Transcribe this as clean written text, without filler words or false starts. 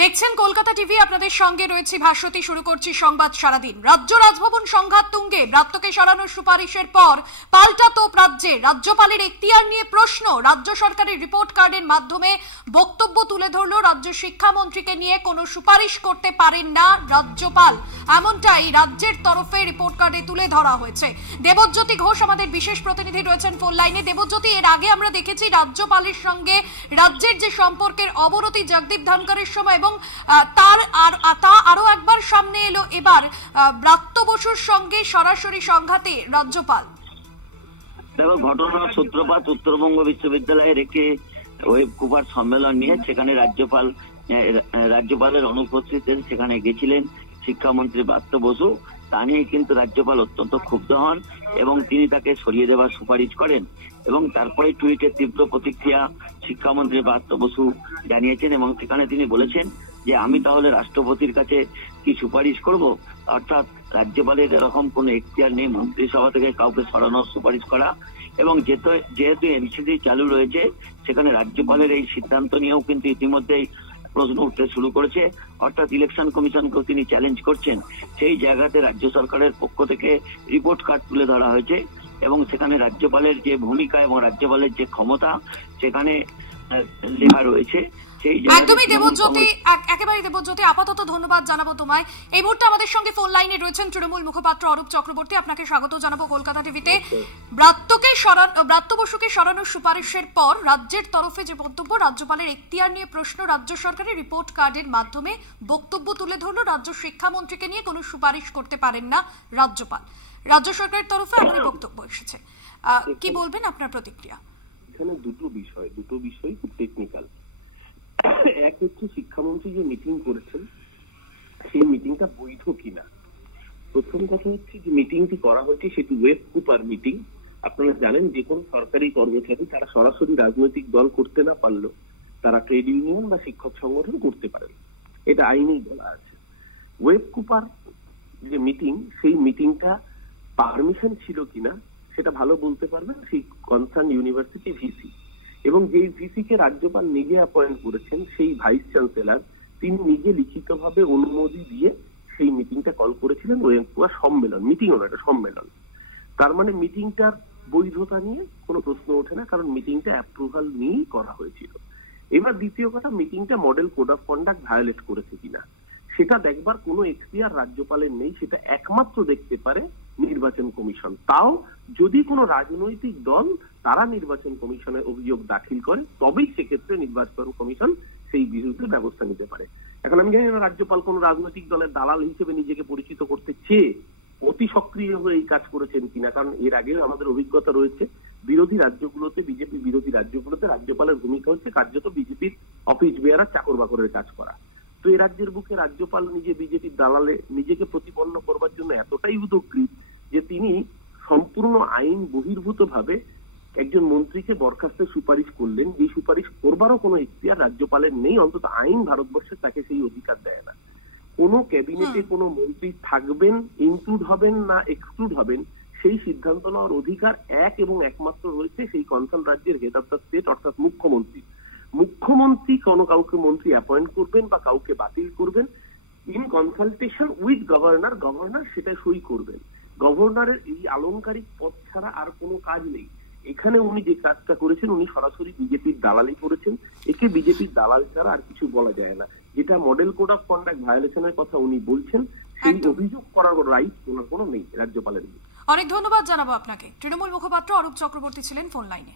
দেখছেন কলকাতা টিভি, আপনাদের সঙ্গে রয়েছে ভাস্বতী। শুরু করছি সংবাদ সারাদিন। রাজ্য রাজভবন সংঘাত তুঙ্গে, ব্রাত্যকে সরানোর সুপারিশের পর পাল্টা তোপ রাজ্যে। রাজ্যপালের এখতিয়ার নিয়ে প্রশ্ন, রাজ্য সরকারের রিপোর্ট কার্ডের মাধ্যমে বক্তব্য তুলে ধরল রাজ্য শিক্ষামন্ত্রীকে নিয়ে কোনো সুপারিশ করতে পারেন না রাজ্যপাল, এমনটাই রাজ্যের তরফে রিপোর্ট কার্ডে তুলে ধরা হয়েছে। দেবজ্যোতি ঘোষ আমাদের বিশেষ প্রতিনিধি রয়েছেন ফোন লাইনে। দেবজ্যোতি, এর আগে আমরা দেখেছি রাজ্যপালের সঙ্গে রাজ্যের যে সম্পর্কের অবনতি জগদীপ ধনকরের সময়, এবং তা আরো একবার সামনে এলো এবার ব্রাত্য বসুর সঙ্গে সরাসরি সংঘাতে রাজ্যপাল। দেখো, ঘটনার সূত্রপাত উত্তরবঙ্গ বিশ্ববিদ্যালয়ের একটি ওয়েব কুপার সম্মেলন নিয়ে। সেখানে রাজ্যপালের অনুপস্থিতিতে সেখানে গেছিলেন শিক্ষামন্ত্রী ব্রাত্য বসু। তা নিয়ে কিন্তু রাজ্যপাল অত্যন্ত ক্ষুব্ধ হন এবং তিনি তাকে সরিয়ে দেওয়ার সুপারিশ করেন। এবং তারপরে টুইটে তীব্র প্রতিক্রিয়া শিক্ষামন্ত্রী ব্রাত্য বসু জানিয়েছেন এবং সেখানে তিনি বলেছেন যে আমি তাহলে রাষ্ট্রপতির কাছে কি সুপারিশ করব? অর্থাৎ রাজ্যপালের এরকম কোনো এখতিয়ার নেই মন্ত্রিসভা থেকে কাউকে সরানোর সুপারিশ করা। এবং যেহেতু এনসিসি চালু রয়েছে, সেখানে রাজ্যপালের এই সিদ্ধান্ত নিয়েও কিন্তু ইতিমধ্যেই প্রশ্ন উঠতে শুরু করেছে। অর্থাৎ ইলেকশন কমিশনকেও তিনি চ্যালেঞ্জ করছেন। সেই জায়গাতে রাজ্য সরকারের পক্ষ থেকে রিপোর্ট কার্ড তুলে ধরা হয়েছে এবং সেখানে রাজ্যপালের যে ভূমিকা এবং রাজ্যপালের যে ক্ষমতা সেখানে লেখা রয়েছে। একদমই দেবজ্যোতি, একেবারে দেবজ্যোতি, আপাতত ধন্যবাদ জানাবো তোমায়। এই মুহূর্তে আমাদের সঙ্গে ফোন লাইনে রয়েছেন তৃণমূল মুখপাত্র অরূপ চক্রবর্তী। আপনাকে স্বাগত জানাবো কলকাতা টিভিতে। ব্রাত্য বসুকে সরানোর সুপারিশের পর রাজ্যের তরফে যে বক্তব্য, রাজ্যপালের এখতিয়ার নিয়ে প্রশ্ন, রাজ্য সরকারের রিপোর্ট কার্ডের মাধ্যমে বক্তব্য তুলে ধরল রাজ্য শিক্ষামন্ত্রীকে নিয়ে কোনো সুপারিশ করতে পারেন না রাজ্যপাল। রাজ্য সরকারের তরফে এমন বক্তব্য এসেছে, কি বলবেন আপনার প্রতিক্রিয়া? এখানে দুটো বিষয় খুব টেকনিক্যাল। এক হচ্ছে শিক্ষামন্ত্রী যে মিটিং করেছেন সেই মিটিংটা বৈধ কিনা। প্রথম কথা হচ্ছে যে মিটিংটি করা হয়েছে সেটি ওয়েব কুপার মিটিং। আপনারা জানেন যে কোনো সরকারি কর্মচারী তারা সরাসরি রাজনৈতিক দল করতে না পারলেও তারা ট্রেড ইউনিয়ন বা শিক্ষক সংগঠন করতে পারেন, এটা আইনেই বলা আছে। ওয়েব কুপার যে মিটিং, সেই মিটিংটা পারমিশন ছিল কিনা সেটা ভালো বলতে পারবেন সেই কনসার্ন ইউনিভার্সিটি ভিসি। এবং যেই ভিসি কে রাজ্যপাল নিজে অ্যাপয়েন্ট করেছেন, সেই ভাইস চ্যান্সেলর তিনি নিজে লিখিতভাবে অনুমতি দিয়ে সেই মিটিংটা কল করেছিলেন। সম্মেলন, মিটিং হলো একটা সম্মেলন। তার মানে মিটিংটার বৈধতা নিয়ে কোনো প্রশ্ন ওঠে না, কারণ মিটিংটা অ্যাপ্রুভাল নিয়েই করা হয়েছিল। এবার দ্বিতীয় কথা, মিটিংটা model code of conduct violate করেছে কিনা সেটা দেখবার কোনো এখতিয়ার রাজ্যপালের নেই, সেটা একমাত্র দেখতে পারে নির্বাচন কমিশন। তাও যদি কোনো রাজনৈতিক দল তারা নির্বাচন কমিশনে অভিযোগ দাখিল করে, তবেই সেক্ষেত্রে নির্বাচন কমিশন সেই বিরুদ্ধে ব্যবস্থা নিতে পারে। এখন আমি জানি না রাজ্যপাল কোন রাজনৈতিক দলের দালাল হিসেবে নিজেকে পরিচিত করতে চেয়ে অতি সক্রিয় হয়ে এই কাজ করেছেন কিনা, কারণ এর আগেও আমাদের অভিজ্ঞতা রয়েছে বিরোধী রাজ্যগুলোতে, বিজেপি বিরোধী রাজ্যগুলোতে রাজ্যপালের ভূমিকা হচ্ছে কার্যত বিজেপির অফিস বেয়ারা, চাকর বাকরের কাজ করা। তো এই রাজ্যের বুকে রাজ্যপাল নিজে বিজেপির দালালে নিজেকে প্রতিপন্ন করবার জন্য এতটাই উদগ্রীব যে তিনি সম্পূর্ণ আইন বহির্ভূত ভাবে একজন মন্ত্রীকে বরখাস্তের সুপারিশ করলেন, যে সুপারিশ করবারও কোনো ইখতিয়ার রাজ্যপালের নেই। অন্তত আইন ভারতবর্ষে তাকে সেই অধিকার দেয় না। কোন ক্যাবিনেটে কোন মন্ত্রী থাকবেন, ইনক্লুড হবেন না এক্সক্লুড হবেন, সেই সিদ্ধান্ত নেওয়ার অধিকার এক এবং একমাত্র রয়েছে সেই কনসার্ন রাজ্যের হেড অফ দ্য স্টেট, অর্থাৎ মুখ্যমন্ত্রী। মুখ্যমন্ত্রী কোনো কাউকে মন্ত্রী অ্যাপয়েন্ট করবেন বা কাউকে বাতিল করবেন in consultation with governor, governor সেটা সই করবেন। গভর্নরের এই আলংকারিক পদ ছাড়া আর কোনো কাজ নেই। এখানে উনি যে কাজটা করেছেন, উনি সরাসরি বিজেপির দালালি করেছেন। একে বিজেপির দালাল ছাড়া আর কিছু বলা যায় না। যেটা মডেল কোড অফ কন্ডাক্ট ভায়োলেশনের কথা উনি বলছেন, সেই অভিযোগ করার রাইট কোনো নেই রাজ্যপালের। অনেক ধন্যবাদ জানাবো আপনাকে। তৃণমূল মুখপাত্র অরূপ চক্রবর্তী ছিলেন ফোন লাইনে।